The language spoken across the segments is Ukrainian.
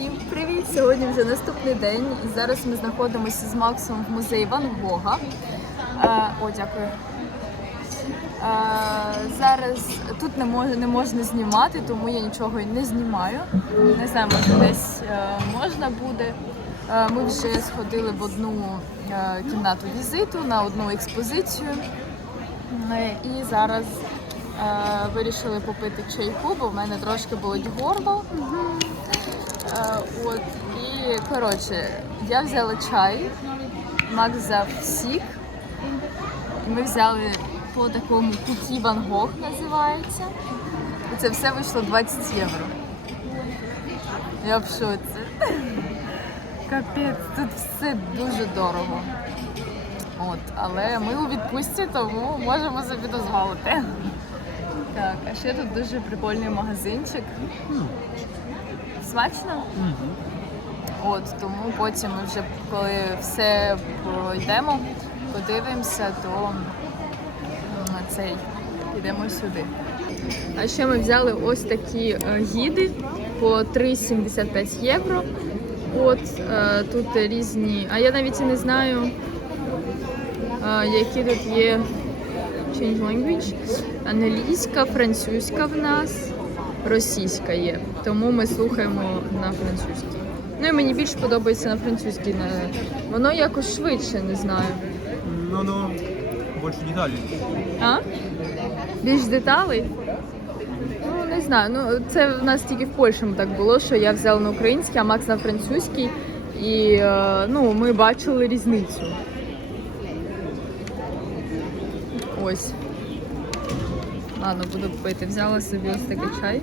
Всім привіт! Сьогодні вже наступний день. І зараз ми знаходимося з Максом в музеї Ван Гога. Е, о, дякую. Е, зараз тут не, мож, не можна знімати, тому я нічого і не знімаю. Не знаю, може десь е, можна буде. Ми вже сходили в одну кімнату візиту на одну експозицію. І зараз е, вирішили попити чайку, бо в мене трошки болить горло. Е, от, і коротше, я взяла чай, Макс взяв сік. І ми взяли по такому куті Ван Гог називається. І це все вийшло 20 євро. Я в шоці. Капець, тут все дуже дорого. От, але ми у відпустці, тому можемо собі дозволити. Так, а ще тут дуже прикольний магазинчик. Смачно? От, тому потім ми вже коли все пройдемо, подивимося, то цей підемо сюди. А ще ми взяли ось такі е, гіди по 3,75 євро. От е, тут різні. А я навіть і не знаю, е, які тут є change language. Англійська, французька в нас, російська є. Тому ми слухаємо на французькій. Ну і мені більше подобається на французькій. на- Воно якось швидше, не знаю. Но оно больше деталей. А? Більш деталей? Ну, не знаю. Ну, це в нас тільки в Польщі так було, що я взяла на український, а Макс на французький. І е, ну, ми бачили різницю. Ось. Ладно, буду пити. Взяла собі ось такий чай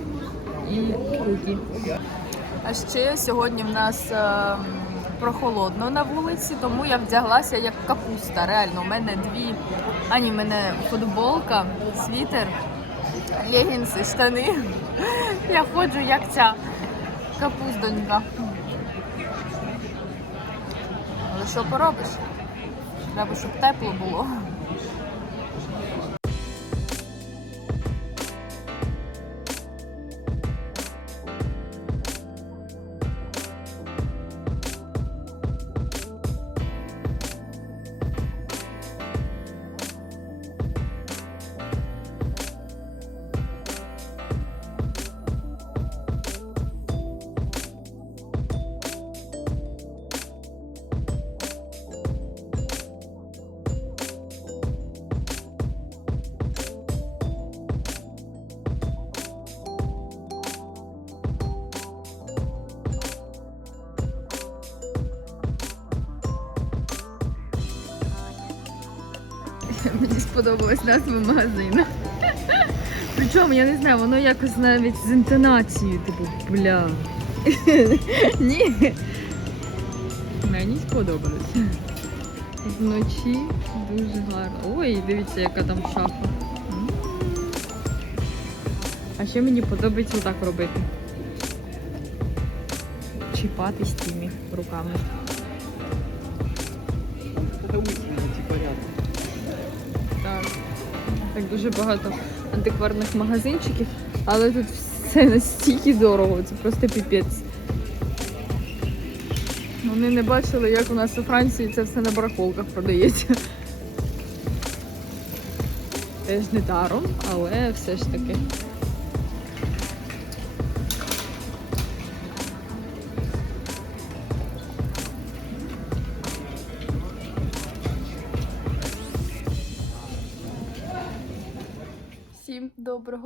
і кукі. А ще сьогодні в нас е, прохолодно на вулиці, тому я вдяглася як капуста. Реально, у мене дві. Ані, в мене футболка, світер, легінси, штани. Я ходжу як ця капустонька. Але що поробиш? Треба, щоб тепло було. Сподобалась назва магазину. Причому, я не знаю, воно якось навіть з інтонацією, типу, бля. Ні. Мені сподобалось. Вночі дуже гарно. Ой, дивіться, яка там шафа. А ще мені подобається отак робити. Чіпатись тими руками. Так дуже багато антикварних магазинчиків, але тут все настільки дорого, це просто піпець. Вони не бачили, як у нас у Франції це все на барахолках продається. Теж не даром, але все ж таки.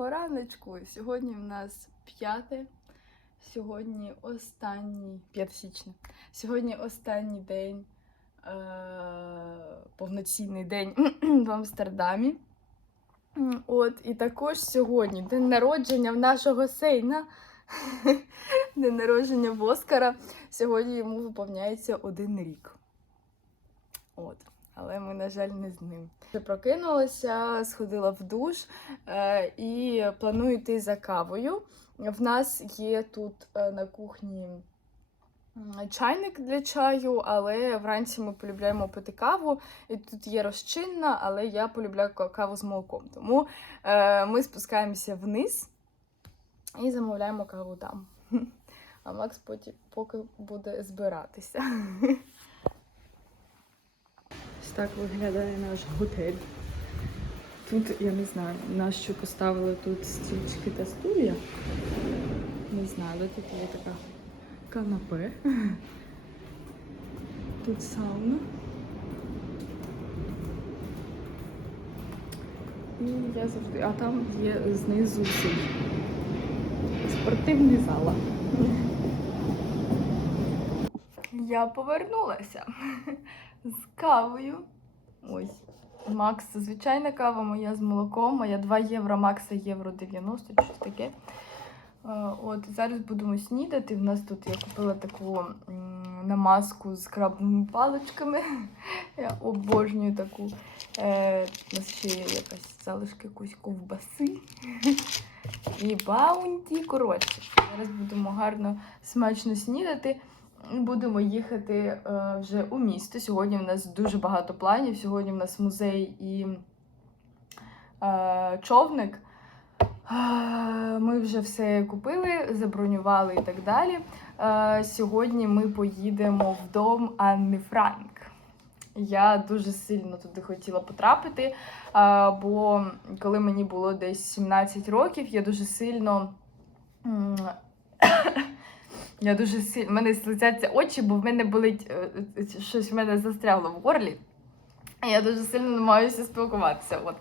Доброго раночку. Сьогодні в нас п'яте. Сьогодні останній 5 січня. Сьогодні останній день, е- повноцінний день в Амстердамі. От, і також сьогодні день народження в нашого Сейна. День народження в Оскара. Сьогодні йому виповняється один рік. От. Але ми, на жаль, не з ним. Прокинулася, сходила в душ е, і планую йти за кавою. В нас є тут е, на кухні чайник для чаю, але вранці ми полюбляємо пити каву. І тут є розчинна, але я полюбляю каву з молоком. Тому е, ми спускаємося вниз і замовляємо каву там. а Макс потім поки буде збиратися. Так виглядає наш готель. Тут я не знаю, нащо поставили тут стільчики та стулья. Не знаю, але тут є така канапе. Тут сауна. І я завжди. А там є знизу цей спортивний зала. Я повернулася з кавою. Ось. Макс, звичайна кава моя з молоком, моя 2 євро, Макса євро 90, щось таке. Е, От зараз будемо снідати. В нас тут я купила таку намазку з крабовими паличками. Я обожнюю таку. Е, у нас ще є якась залишки якоїсь ковбаси. І баунті. Коротше, зараз будемо гарно смачно снідати. Будемо їхати е, вже у місто. Сьогодні в нас дуже багато планів. Сьогодні в нас музей і е, човник. Е, Ми вже все купили, забронювали і так далі. Сьогодні ми поїдемо в дом Анни Франк. Я дуже сильно туди хотіла потрапити, бо коли мені було десь 17 років, я дуже сильно. Я дуже сильно. мене слизяться очі, бо в мене болить е, е, щось в мене застрягло в горлі. Я дуже сильно намагаюся спілкуватися. От.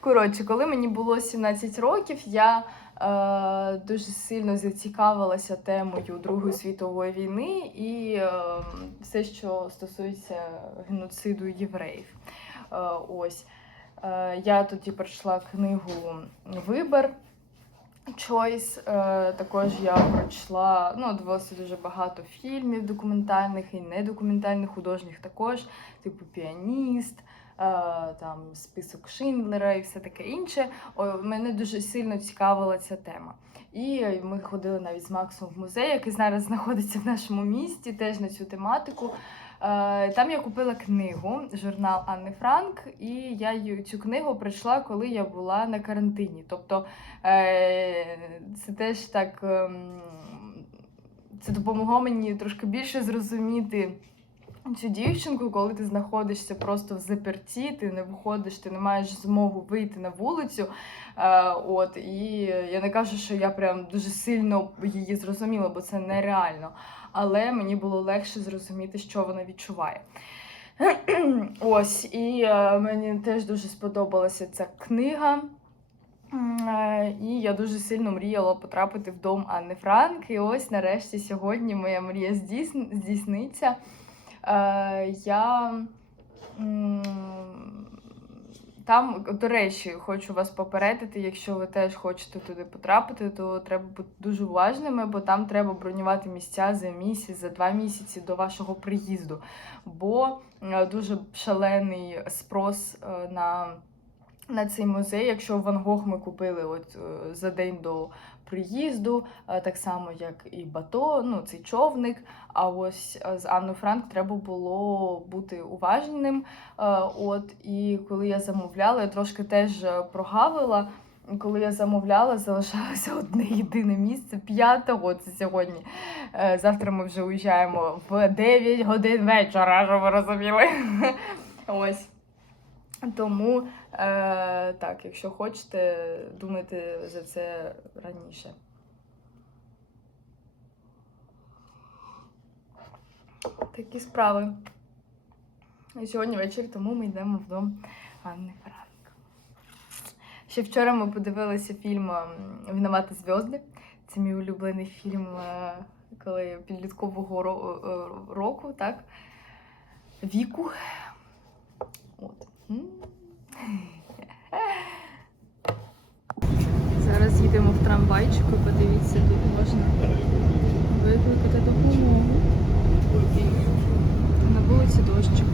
Коротше, коли мені було 17 років, я е, дуже сильно зацікавилася темою Другої світової війни і е, все, що стосується геноциду євреїв. Е, ось. Е, я тоді прочитала книгу Вибір. Choice. Е, також я прочитала, ну, дивилася дуже багато фільмів документальних і недокументальних, художніх також, типу Піаніст, е, там список Шиндлера і все таке інше. О, мене дуже сильно цікавила ця тема. І ми ходили навіть з Максом в музей, який зараз знаходиться в нашому місті, теж на цю тематику. Е, Там я купила книгу, журнал Анни Франк, і я цю книгу прийшла, коли я була на карантині. Тобто е, це теж так. ем, Це допомогло мені трошки більше зрозуміти цю дівчинку, коли ти знаходишся просто в заперті, ти не виходиш, ти не маєш змогу вийти на вулицю. Е, от, і я не кажу, що я прям дуже сильно її зрозуміла, бо це нереально. Але мені було легше зрозуміти, що вона відчуває. Ось, і е, мені теж дуже сподобалася ця книга. Е, І я дуже сильно мріяла потрапити в дом Анни Франк. І ось нарешті сьогодні моя мрія здійсниться. Е, Я там, до речі, хочу вас попередити, якщо ви теж хочете туди потрапити, то треба бути дуже уважними, бо там треба бронювати місця за місяць, за два місяці до вашого приїзду. Бо е, дуже шалений спрос е, на, на цей музей. Якщо Ван Гог ми купили от, е, за день до приїзду, е, так само як і Бато, ну цей човник. А ось е, з Анною Франк треба було бути уважним. Е, От і коли я замовляла, я трошки теж прогавила. Коли я замовляла, залишалося одне єдине місце п'ятого. Це сьогодні. Завтра ми вже уїжджаємо в 9 годин вечора, щоб ви розуміли. Ось. Тому е, так, якщо хочете, думайте за це раніше. Такі справи. І сьогодні ввечері тому ми йдемо в дом Анни Франк. Ще вчора ми подивилися фільм Вінувати зв'язки. Це мій улюблений фільм, е, коли підліткового е, року, так? Віку. От. Зараз їдемо в трамвайчику, подивіться, тут можна викликати допомогу. На вулиці дощик.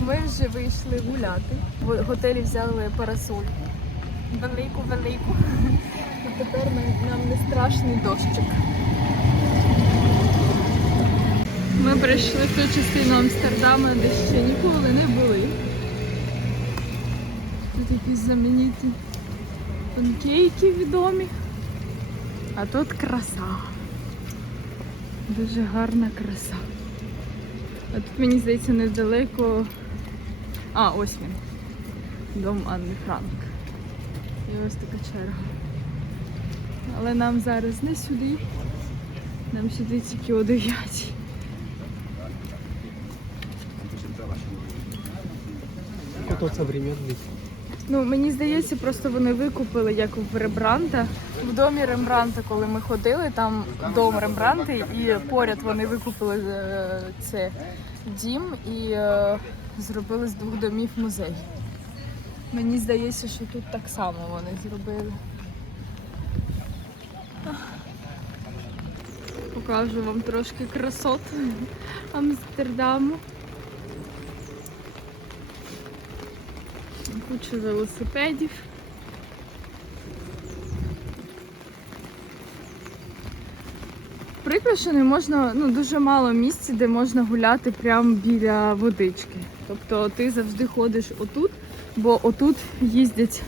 Ми вже вийшли гуляти. В готелі взяли парасольку. Велику, велику. І тепер нам не страшний дощик. Ми прийшли в ту частину Амстердама, де ще ніколи не були. Тут якісь знамениті панкейки відомі. А тут краса. Дуже гарна краса. А тут, мені здається, недалеко. А, ось він. Дом Анни Франк. І ось така черга. Але нам зараз не сюди. Нам сюди тільки о 9. Кто современный. Ну, мені здається, просто вони викупили як в Рембранта. В домі Рембранта, коли ми ходили, там дом Рембранта, і поряд вони викупили е, це дім і е, зробили з двох домів музей. Мені здається, що тут так само вони зробили. Покажу вам трошки красот Амстердаму. Куча велосипедів. Прикро, що не можна, ну дуже мало місць, де можна гуляти прямо біля водички. Тобто ти завжди ходиш отут, бо отут їздять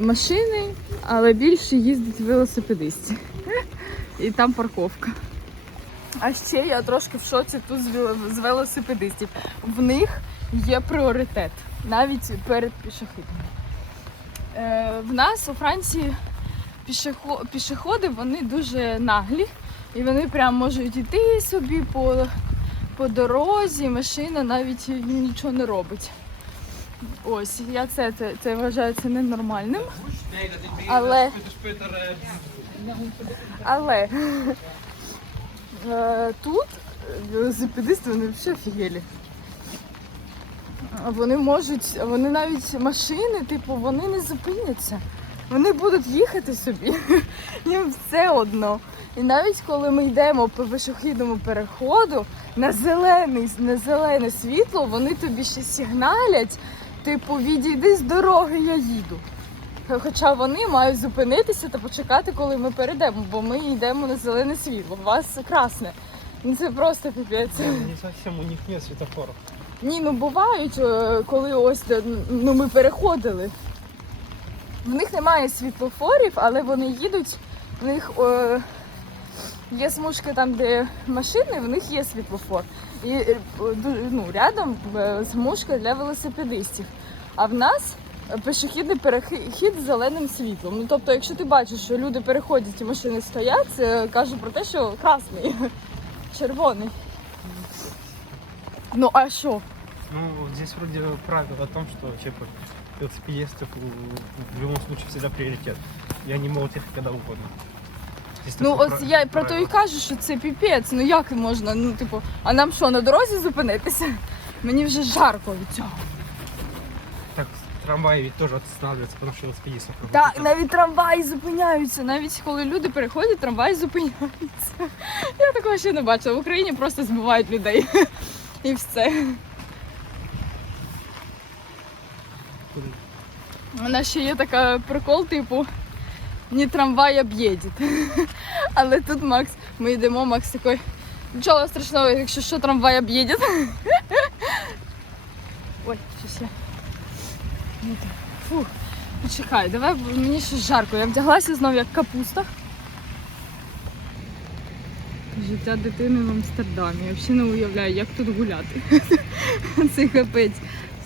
машини, але більше їздять велосипедисти. І там парковка. А ще я трошки в шоці тут з велосипедистів. В них є пріоритет навіть перед пішохідними. Е, в нас у Франції пішохо- пішоходи вони дуже наглі, і вони прям можуть йти собі по, по дорозі, машина навіть їм нічого не робить. Ось, я це, це, це вважаю це ненормальним. Але але е, тут велосипедисти вони взагалі офігелі. Вони можуть, вони навіть машини, типу, вони не зупиняться. Вони будуть їхати собі. Їм все одно. І навіть коли ми йдемо по пішохідному переходу на зелений, на зелене світло, вони тобі ще сигналять, типу, відійди з дороги, я їду. Хоча вони мають зупинитися та почекати, коли ми перейдемо, бо ми йдемо на зелене світло. У вас красне. Ну це просто піпець. Не совсем, у них нет светофоров. Ні, ну бувають, е, коли ось ну, ми переходили. В них немає світлофорів, але вони їдуть, в них е, є смужка там, де машини, в них є світлофор. І е, ну, рядом смужка для велосипедистів. А в нас пішохідний перехід з зеленим світлом. Ну тобто, якщо ти бачиш, що люди переходять і машини стоять, це каже про те, що красний, червоний. Ну а що? Ну, здесь вроде правило о том, что типа велосипедистов в- в любом случае всегда приоритет. И они могут ехать когда угодно. Здесь Ну, такое ось пра- я про то і правило. кажу, що це піпець. Ну як можна? Ну, типу, а нам що, на дорозі зупинитися? Мені вже жарко від цього. Так, трамваи ведь тоже останавливаются, потому что велосипедистов Так, навіть трамваї зупиняються. Навіть коли люди переходять, трамваї зупиняються. Я такого ще не бачила. В Україні просто збивають людей. І все. У нас ще є така прикол, типу, не трамвай об'їде. Але тут Макс, ми йдемо, Макс такий, нічого страшного, якщо що трамвай об'їде. Ой, щось я. Ну. Фух. Почекай, давай, мені ще жарко. Я вдяглася знов як капуста. Життя дитини в Амстердамі. Я взагалі не уявляю, як тут гуляти. Це капець.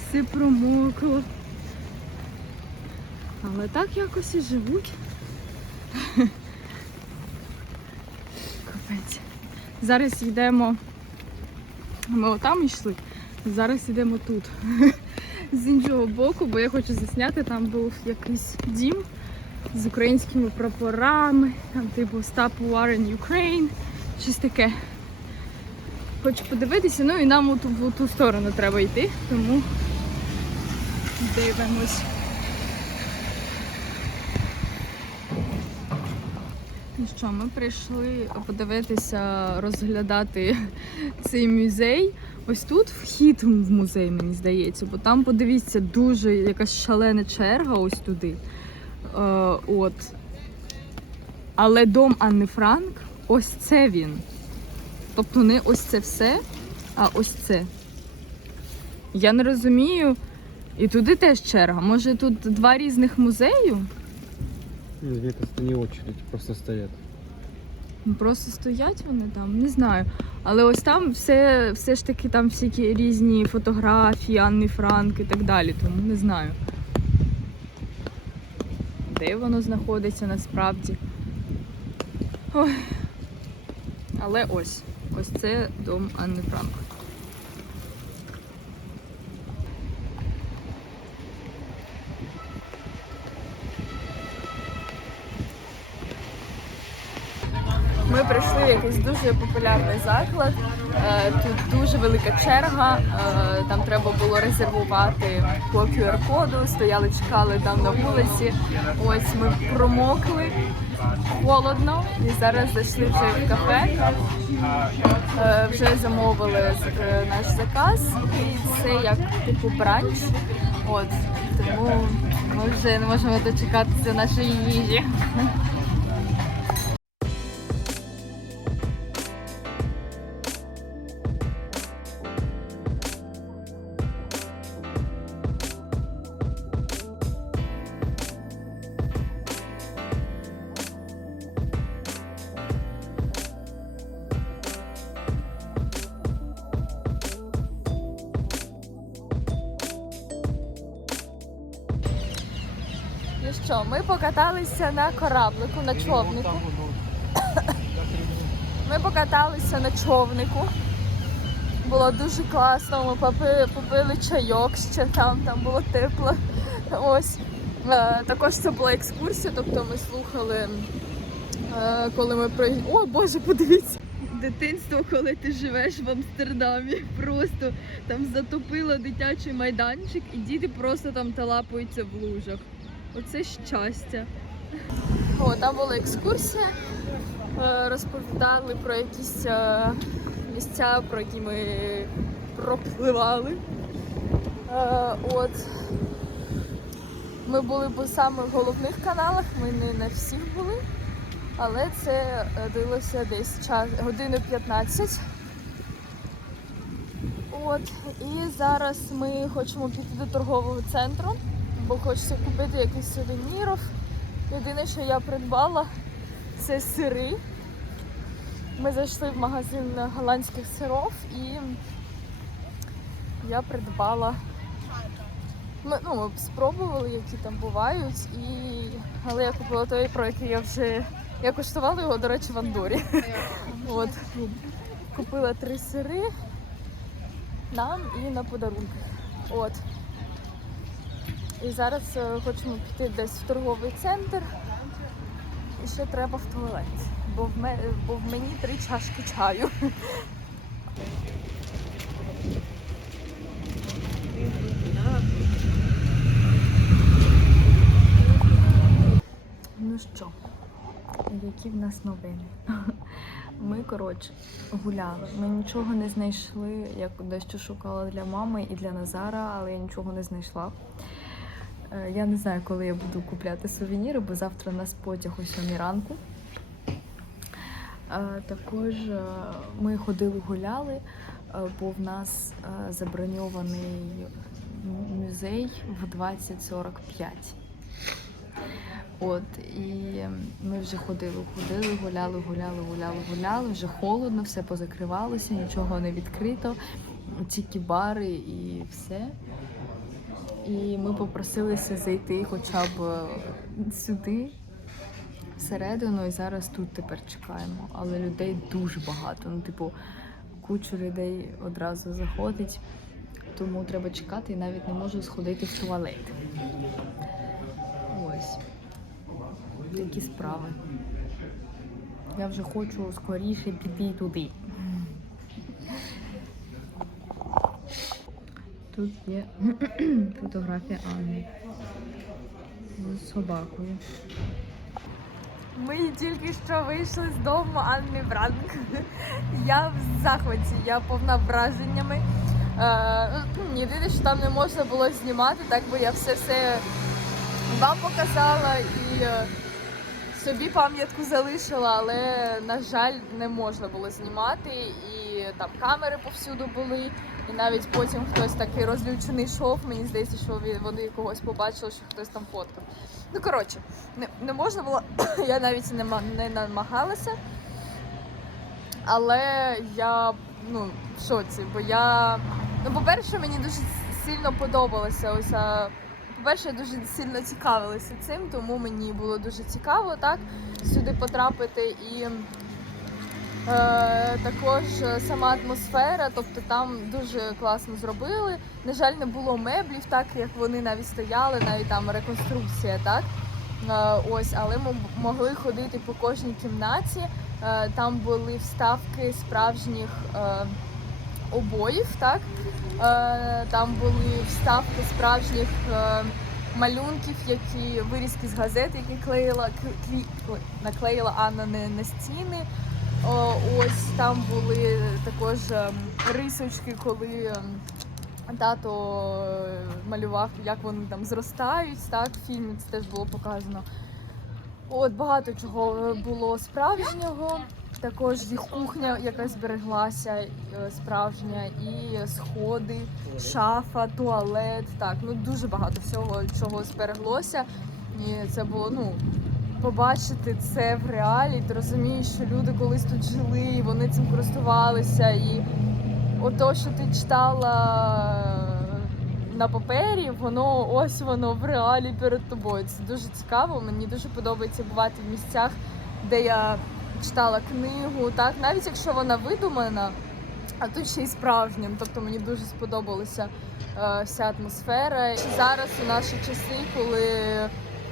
Все промокло. Але так якось і живуть. Капець. Зараз йдемо. Ми отам йшли. Зараз йдемо тут. З іншого боку, бо я хочу засняти, там був якийсь дім з українськими прапорами, там типу Stop War in Ukraine, щось таке. Хочу подивитися, ну і нам у ту, в ту сторону треба йти, тому дивимось. Ну що, ми прийшли подивитися, розглядати цей музей. Ось тут вхід в музей, мені здається, бо там, подивіться, дуже якась шалена черга ось туди. Е, от. Але дом Анни Франк, ось це він. Тобто не ось це все, а ось це. Я не розумію. І туди теж черга. Може тут два різних музею? Это не очередь, просто стоят. Ну, Просто стоять вони там, не знаю. Але ось там все, все ж таки там всякі різні фотографії, Анни Франк і так далі, тому не знаю. Де воно знаходиться насправді. Ой. Але ось. Ось це дом Анни Франк. Ми прийшли в якийсь дуже популярний заклад. Е, Тут дуже велика черга. е, Там треба було резервувати по QR-коду. Стояли, чекали там на вулиці. Ось ми промокли холодно і зараз зайшли вже в кафе. Е, Вже замовили е, наш заказ, і це як типу бранч. От тому ми вже не можемо дочекатися нашої їжі. Ну що, ми покаталися на кораблику, на човнику. Ми покаталися на човнику. Було дуже класно. Ми попили, попили чайок ще там, там було тепло. Ось. Е, також це була екскурсія, тобто ми слухали, е, коли ми при. Ой, Боже, подивіться! Дитинство, коли ти живеш в Амстердамі, просто там затопило дитячий майданчик, і діти просто там талапаються в лужах. Оце щастя. О, там була екскурсія. Е, Розповідали про якісь е, місця, про які ми пропливали. Е, От. Ми були по самих головних каналах, ми не на всіх були, але це дивилося десь час, годину 15. От, і зараз ми хочемо піти до торгового центру, бо хочеться купити якийсь сувенірів. Єдине, що я придбала, це сири. Ми зайшли в магазин голландських сирів і я придбала. Ми, ну, спробували, які там бувають, і... але я купила той, про який я вже я куштувала його, до речі, в Андорі. От. Купила три сири нам і на подарунки. От. І зараз е, хочемо піти десь в торговий центр. І ще треба в туалет, бо в, ме... бо в мені три чашки чаю. Ну що, які в нас новини? Ми, коротше, гуляли. Ми нічого не знайшли. Я дещо шукала для мами і для Назара, але я нічого не знайшла. Е, Я не знаю, коли я буду купляти сувеніри, бо завтра у нас потяг о 7 ранку. Е, Також е, ми ходили гуляли, бо в нас заброньований музей в 20.45. От, і ми вже ходили, ходили, гуляли, гуляли, гуляли, гуляли. Вже холодно, все позакривалося, нічого не відкрито, тільки бари і все. І ми попросилися зайти хоча б е, сюди, всередину, і зараз тут тепер чекаємо. Але людей дуже багато. Ну, типу, кучу людей одразу заходить, тому треба чекати і навіть не можу сходити в туалет. Ось такі справи. Я вже хочу скоріше піти туди. Тут є фотографія Анни з собакою. Ми тільки що вийшли з дому Анни Франк. Я в захваті, я повна враженнями. Е, ну, єдине, що там не можна було знімати, так би я все все вам показала і е, собі пам'ятку залишила, але на жаль, не можна було знімати. І там камери повсюду були. І навіть потім хтось такий розлючений йшов. Мені здається, що вони когось побачили, що хтось там фоткав. Ну, коротше, не, не можна було, я навіть не, не намагалася. Але я ну, в шоці, бо я. Ну, по-перше, мені дуже сильно подобалося ось. По-перше, я дуже сильно цікавилася цим, тому мені було дуже цікаво так сюди потрапити і. Е, також е, сама атмосфера, тобто там дуже класно зробили. На жаль, не було меблів, так як вони навіть стояли, навіть там реконструкція, так. Е, ось, але ми могли ходити по кожній кімнаті. Там були вставки справжніх обоїв, так. Там були вставки справжніх малюнків, які вирізки з газет, які клеїла наклеїла Анна на, на стіни. Ось там були також ем, рисочки, коли ем, тато е, малював, як вони там зростають. Так, в фільмі це теж було показано. От багато чого було справжнього. Також їх кухня, яка збереглася, е, справжня, і сходи, шафа, туалет. Так, ну дуже багато всього, чого збереглося. І це було ну побачити це в реалі. Ти розумієш, що люди колись тут жили, і вони цим користувалися. І ото, що ти читала на папері, воно ось воно в реалі перед тобою. Це дуже цікаво. Мені дуже подобається бувати в місцях, де я читала книгу, так навіть якщо вона видумана. А тут ще й справжня. Ну, Тобто мені дуже сподобалася е, вся атмосфера. Зараз у наші часи, коли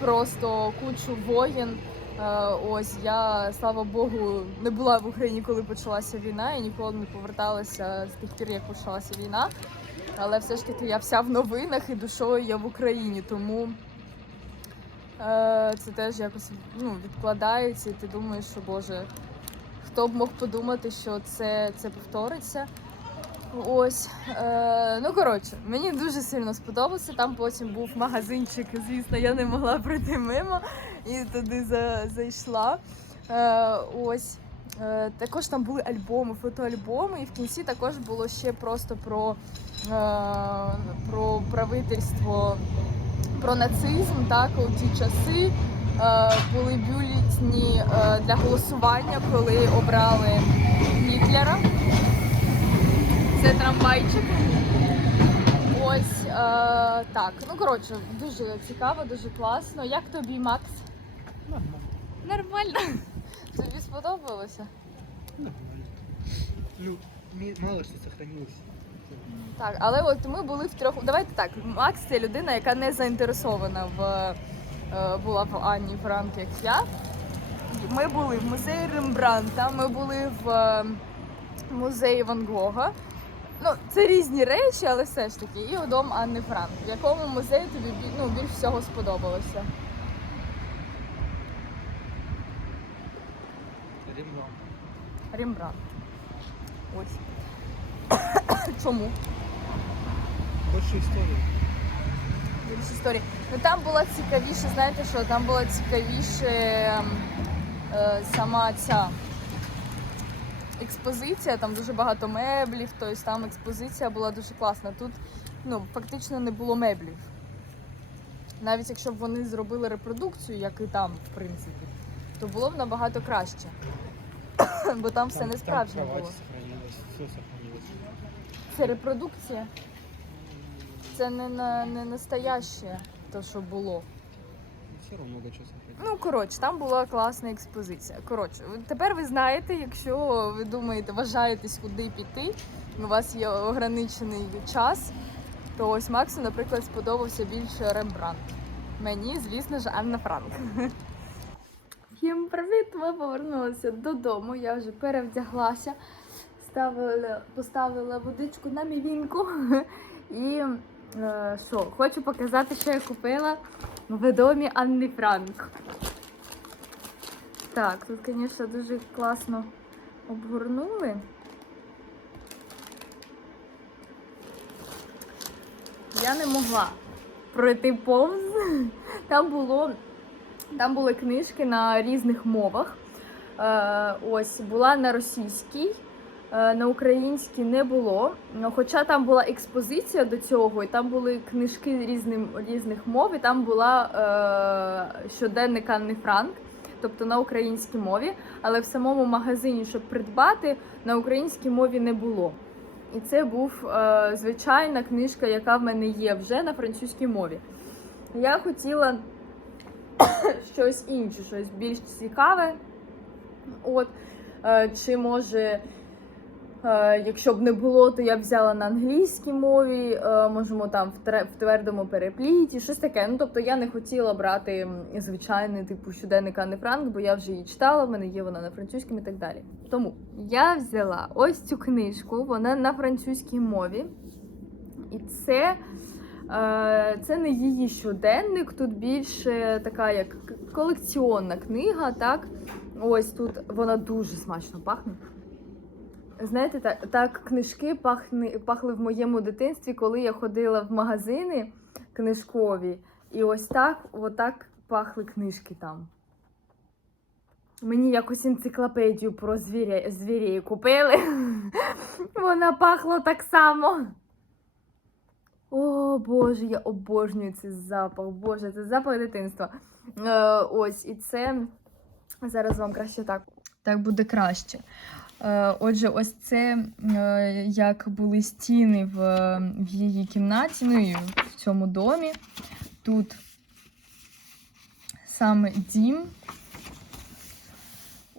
просто кучу воєн. Е, ось я, слава Богу, не була в Україні, коли почалася війна, і ніколи не поверталася з тих пір, як почалася війна. Але все ж таки я вся в новинах і душою я в Україні, тому е, це теж якось ну, відкладається, і ти думаєш, що Боже, хто б мог подумати, що це, це повториться. Ось, е, ну коротше, мені дуже сильно сподобалося. Там потім був магазинчик, звісно, я не могла пройти мимо і туди за, зайшла. Е, ось. Е, також там були альбоми, фотоальбоми, і в кінці також було ще просто про, е, про правительство, про нацизм, так, у ті часи. Е, були бюлетні е, для голосування, коли обрали Гітлера. Це трамвайчик. Ось е, так. Ну коротше, дуже цікаво, дуже класно. Як тобі, Макс? Нормально. Нормально. Тобі сподобалося? Нормально. Ну, мало что сохранилось. Так, але от ми були в трьох. Давайте так. Макс це людина, яка не заінтересована в е, була в Анні Франк, як я. Ми були в музеї Рембранта, ми були в е, музеї Ван Гога. Ну, це різні речі, але все ж таки. І дом Анни Франк. В якому музеї тобі ну, більш всього сподобалося? Рембрандт. Рембрандт. Ось. Чому? Больше истории. більш історії. Ну там було цікавіше, знаєте що, там було цікавіше ем, е, сама ця експозиція, там дуже багато меблів, тобто там експозиція була дуже класна. Тут ну, фактично не було меблів. Навіть якщо б вони зробили репродукцію, як і там, в принципі, то було б набагато краще. Бо там все не справжнє було. Це репродукція. Це не, на, не настояще, то, що було. Все равно много сохранилось. Ну, коротше, там була класна експозиція. Коротше, тепер ви знаєте, якщо ви думаєте, вважаєтесь, куди піти, у вас є ограничений час, то ось Максу, наприклад, сподобався більше Рембрандт. Мені, звісно ж, Анна Франк. Всім привіт! Ми повернулися додому. Я вже перевдяглася, ставила, поставила водичку на мівінку. І е, що, хочу показати, що я купила в Анни Франк. Так, тут, звісно, дуже класно обгорнули. Я не могла пройти повз. Там було там були книжки на різних мовах. Е, ось була на російській, на українській не було. Хоча там була експозиція до цього, і там були книжки різним, різних мов, і там була е, щоденник Анни Франк, тобто на українській мові. Але в самому магазині, щоб придбати, на українській мові не було. І це був е, звичайна книжка, яка в мене є вже на французькій мові. Я хотіла щось інше, щось більш цікаве. От, е, чи може, е, якщо б не було, то я б взяла на англійській мові, е, можемо там в, твердому перепліті, щось таке. Ну, тобто я не хотіла брати звичайний типу щоденник Анни Франк, бо я вже її читала, в мене є вона на французькому і так далі. Тому я взяла ось цю книжку, вона на французькій мові. І це, е, це не її щоденник, тут більше така як колекціонна книга, так? Ось тут вона дуже смачно пахне. Знаєте, так, так книжки пахни, пахли в моєму дитинстві, коли я ходила в магазини книжкові, і ось так, отак пахли книжки там. Мені якось енциклопедію про звіря, звірей купили. Вона пахла так само. О, Боже, я обожнюю цей запах. Боже, це запах дитинства. Е, ось, і це зараз вам краще так. Так буде краще. Е, отже, ось це е, як були стіни в, в її кімнаті, ну і в цьому домі. Тут саме дім.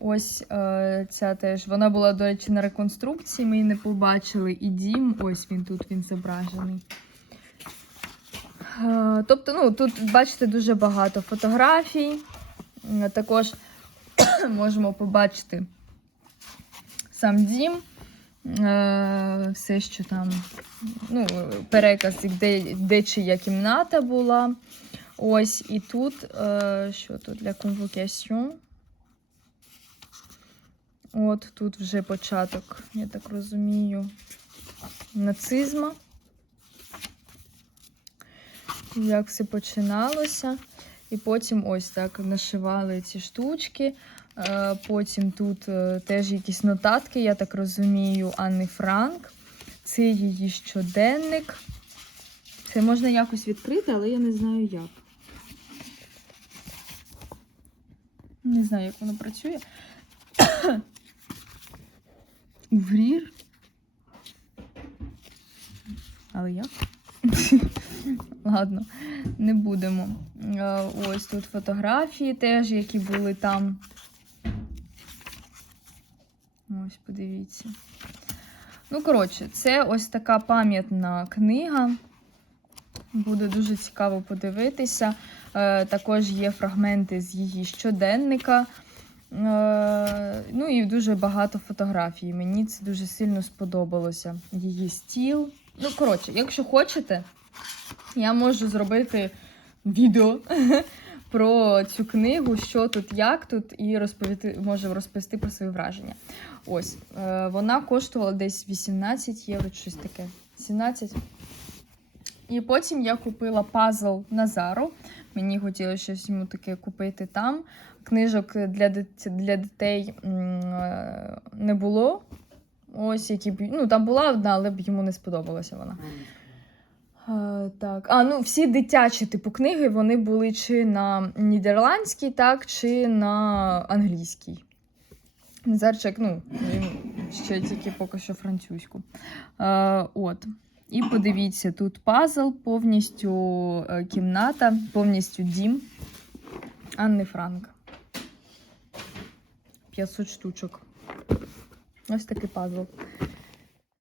Ось е, ця теж. Вона була, до речі, на реконструкції. Ми її не побачили. І дім. Ось він тут він зображений. Тобто, ну, тут, бачите, дуже багато фотографій. Також можемо побачити сам дім. Е, все, що там, ну, переказ, де, де чия кімната була. Ось і тут, е, що тут для конвокаціон. От тут вже початок, я так розумію, нацизма. Як все починалося. І потім ось так нашивали ці штучки. Е, Потім тут е, теж якісь нотатки, я так розумію, Анни Франк. Це її щоденник. Це можна якось відкрити, але я не знаю як. Не знаю, як воно працює. Уврір. Але як? Ладно, не будемо. Е, Ось тут фотографії теж, які були там. Ось, подивіться. Ну, коротше, це ось така пам'ятна книга. Буде дуже цікаво подивитися. Е, Також є фрагменти з її щоденника. Е, Ну і дуже багато фотографій. Мені це дуже сильно сподобалося. Її стіл. Ну, коротше, якщо хочете, я можу зробити відео про цю книгу, що тут, як тут, і розповісти, можу розповісти про свої враження. Ось, е, вона коштувала десь 18 євро, щось таке. 17. І потім я купила пазл Назару. Мені хотілося щось йому таке купити там. Книжок для, для дітей е, не було. Ось які б. Ну, там була одна, але б йому не сподобалася вона. Е, так. А, ну всі дитячі типу книги вони були чи на нідерландській, так, чи на англійській. Назарчик, ну, він ще тільки поки що французьку. Е, от. І подивіться, тут пазл, повністю е, кімната, повністю дім Анни Франк. 500 штучок. Ось такий пазл.